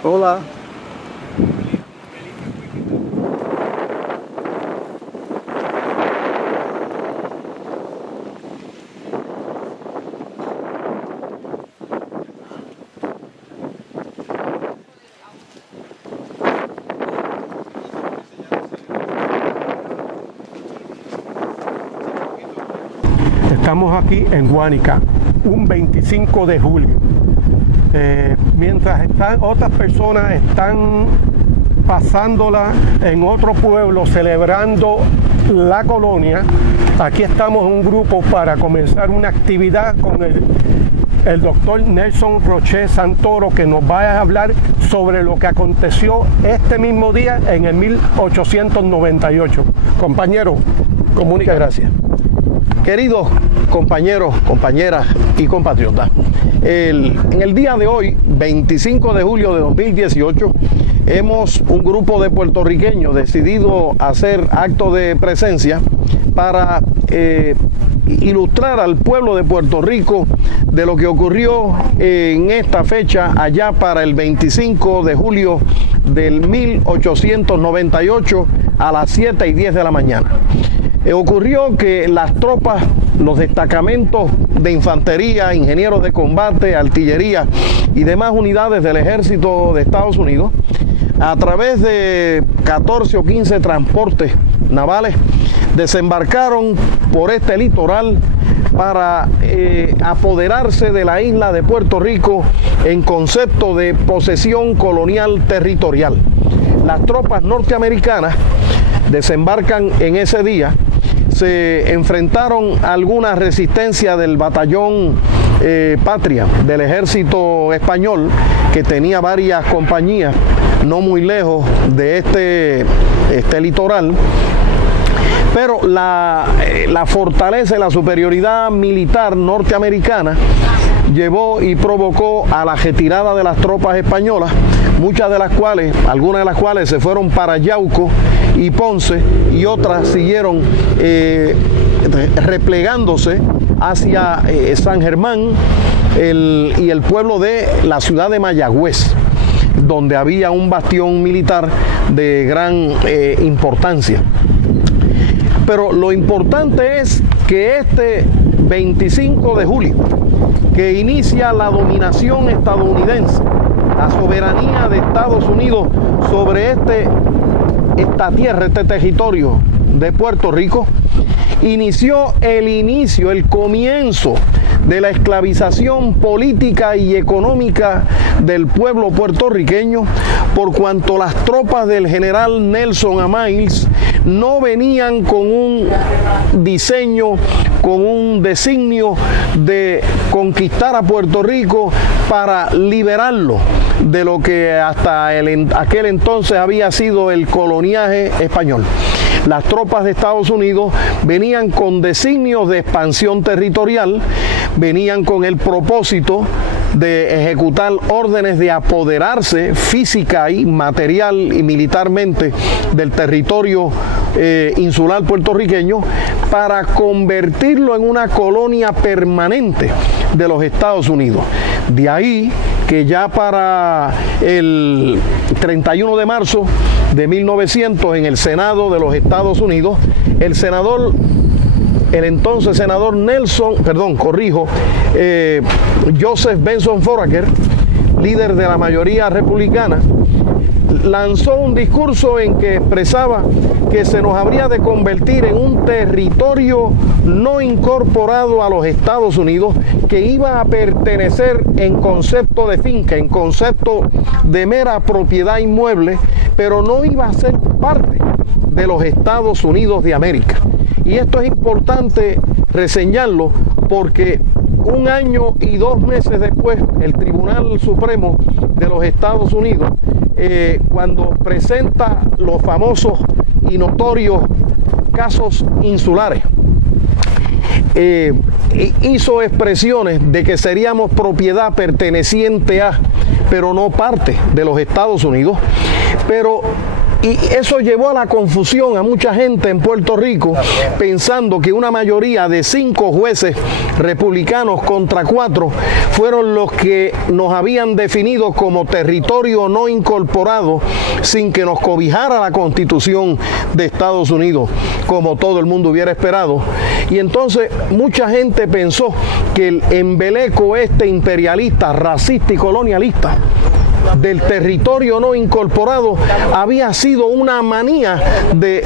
Hola. Estamos aquí en Guánica, un 25 de julio. Mientras otras personas están pasándola en otro pueblo, celebrando la colonia, aquí estamos en un grupo para comenzar una actividad con el doctor Nelson Roché Santoro, que nos va a hablar sobre lo que aconteció este mismo día en el 1898. Compañero, comunica. Gracias. Queridos compañeros, compañeras y compatriotas, en el día de hoy, 25 de julio de 2018, un grupo de puertorriqueños decidido hacer acto de presencia para ilustrar al pueblo de Puerto Rico de lo que ocurrió en esta fecha allá para el 25 de julio del 1898 a las 7:10 de la mañana. Ocurrió que las tropas, los destacamentos de infantería, ingenieros de combate, artillería y demás unidades del ejército de Estados Unidos, a través de 14 o 15 transportes navales, desembarcaron por este litoral para apoderarse de la isla de Puerto Rico en concepto de posesión colonial territorial. Las tropas norteamericanas desembarcan en ese día. Se enfrentaron a alguna resistencia del batallón Patria del ejército español, que tenía varias compañías no muy lejos de este litoral, pero la fortaleza y la superioridad militar norteamericana llevó y provocó a la retirada de las tropas españolas, algunas de las cuales se fueron para Yauco y Ponce, y otras siguieron replegándose hacia San Germán y el pueblo de la ciudad de Mayagüez, donde había un bastión militar de gran importancia. Pero lo importante es que este 25 de julio, que inicia la dominación estadounidense, la soberanía de Estados Unidos sobre esta tierra, este territorio de Puerto Rico, inició el comienzo de la esclavización política y económica del pueblo puertorriqueño, por cuanto las tropas del general Nelson A. Miles no venían con un diseño, con un designio de conquistar a Puerto Rico para liberarlo de lo que hasta aquel entonces había sido el coloniaje español. Las tropas de Estados Unidos venían con designios de expansión territorial, venían con el propósito de ejecutar órdenes de apoderarse física y material y militarmente del territorio insular puertorriqueño, para convertirlo en una colonia permanente de los Estados Unidos. De ahí que ya para el 31 de marzo de 1900, en el Senado de los Estados Unidos, el entonces senador Joseph Benson Foraker, líder de la mayoría republicana, él lanzó un discurso en que expresaba que se nos habría de convertir en un territorio no incorporado a los Estados Unidos, que iba a pertenecer en concepto de finca, en concepto de mera propiedad inmueble, pero no iba a ser parte de los Estados Unidos de América. Y esto es importante reseñarlo porque 1 año y 2 meses después, el Tribunal Supremo de los Estados Unidos, cuando presenta los famosos y notorios casos insulares, hizo expresiones de que seríamos propiedad perteneciente a, pero no parte de los Estados Unidos. Y eso llevó a la confusión a mucha gente en Puerto Rico, pensando que una mayoría de 5 jueces republicanos contra 4 fueron los que nos habían definido como territorio no incorporado sin que nos cobijara la Constitución de Estados Unidos, como todo el mundo hubiera esperado. Y entonces mucha gente pensó que el embeleco imperialista, racista y colonialista del territorio no incorporado había sido una manía de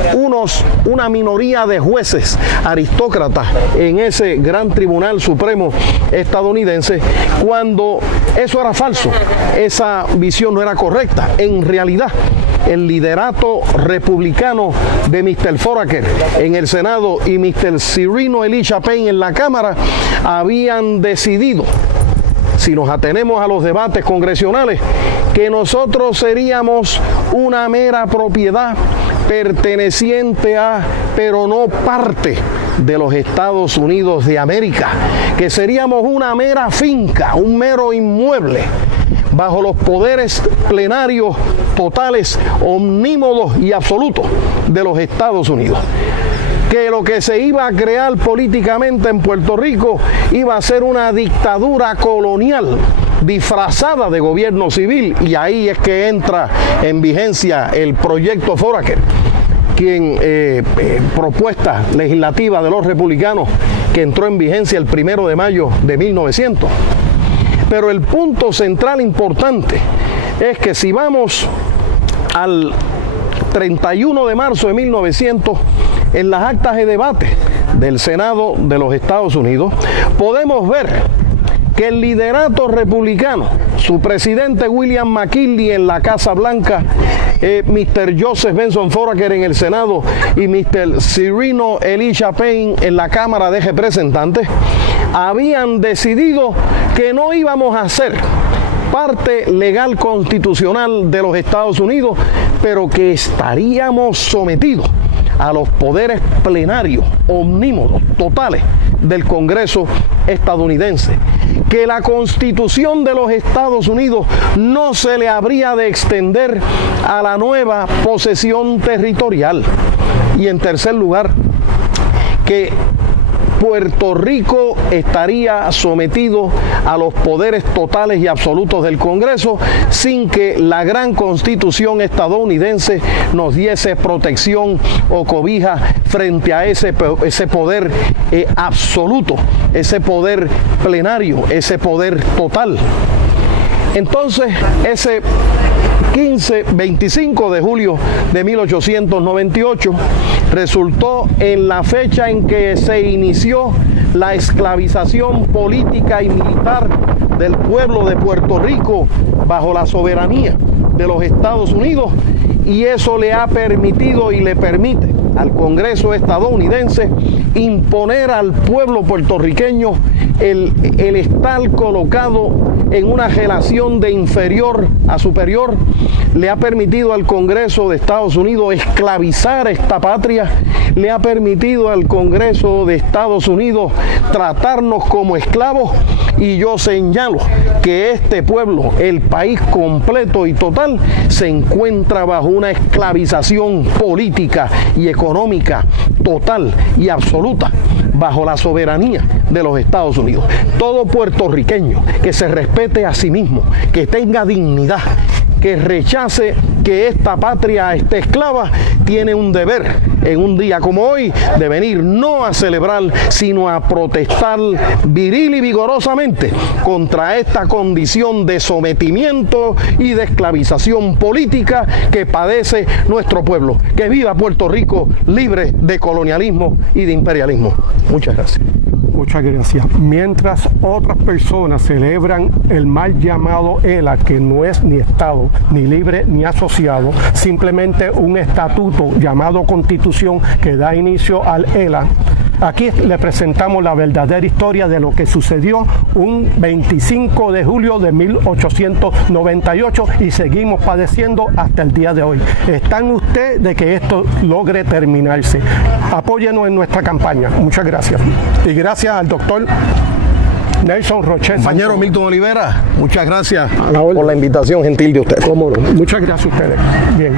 una minoría de jueces aristócratas en ese gran Tribunal Supremo estadounidense, cuando eso era falso. Esa visión no era correcta. En realidad, el liderato republicano de Mr. Foraker en el Senado y Mr. Cyrino Elisha Payne en la Cámara habían decidido, si nos atenemos a los debates congresionales, que nosotros seríamos una mera propiedad perteneciente a, pero no parte de los Estados Unidos de América, que seríamos una mera finca, un mero inmueble, bajo los poderes plenarios, totales, omnímodos y absolutos de los Estados Unidos. Que lo que se iba a crear políticamente en Puerto Rico iba a ser una dictadura colonial disfrazada de gobierno civil, y ahí es que entra en vigencia el proyecto Foraker, propuesta legislativa de los republicanos que entró en vigencia el 1 de mayo de 1900. Pero el punto central importante es que si vamos al 31 de marzo de 1900, en las actas de debate del Senado de los Estados Unidos, podemos ver que el liderato republicano, su presidente William McKinley en la Casa Blanca, Mr. Joseph Benson Foraker en el Senado y Mr. Cyrino Elisha Payne en la Cámara de Representantes, habían decidido que no íbamos a ser parte legal constitucional de los Estados Unidos, pero que estaríamos sometidos a los poderes plenarios, omnímodos, totales del Congreso estadounidense, que la Constitución de los Estados Unidos no se le habría de extender a la nueva posesión territorial. Y en tercer lugar, que Puerto Rico estaría sometido a los poderes totales y absolutos del Congreso sin que la gran Constitución estadounidense nos diese protección o cobija frente a ese poder absoluto, ese poder plenario, ese poder total. Entonces, ese 25 de julio de 1898 resultó en la fecha en que se inició la esclavización política y militar del pueblo de Puerto Rico bajo la soberanía de los Estados Unidos, y eso le ha permitido y le permite al Congreso estadounidense imponer al pueblo puertorriqueño el estar colocado en una relación de inferior a superior. Le ha permitido al Congreso de Estados Unidos esclavizar esta patria, le ha permitido al Congreso de Estados Unidos tratarnos como esclavos, y yo señalo que este pueblo, el país completo y total, se encuentra bajo una esclavización política y económica total y absoluta bajo la soberanía de los Estados Unidos. Todo puertorriqueño que se respete a sí mismo, que tenga dignidad, que rechace que esta patria esté esclava tiene un deber en un día como hoy de venir no a celebrar, sino a protestar viril y vigorosamente contra esta condición de sometimiento y de esclavización política que padece nuestro pueblo. Que viva Puerto Rico libre de colonialismo y de imperialismo. Muchas gracias. Muchas gracias. Mientras otras personas celebran el mal llamado ELA, que no es ni Estado, ni libre, ni asociado, simplemente un estatuto llamado Constitución que da inicio al ELA, aquí le presentamos la verdadera historia de lo que sucedió un 25 de julio de 1898 y seguimos padeciendo hasta el día de hoy. Está en usted de que esto logre terminarse. Apóyenos en nuestra campaña. Muchas gracias. Y gracias al doctor Nelson Roche. Compañero Milton Olivera, muchas gracias por la invitación gentil de usted. Cómo no. Muchas gracias a ustedes. Bien.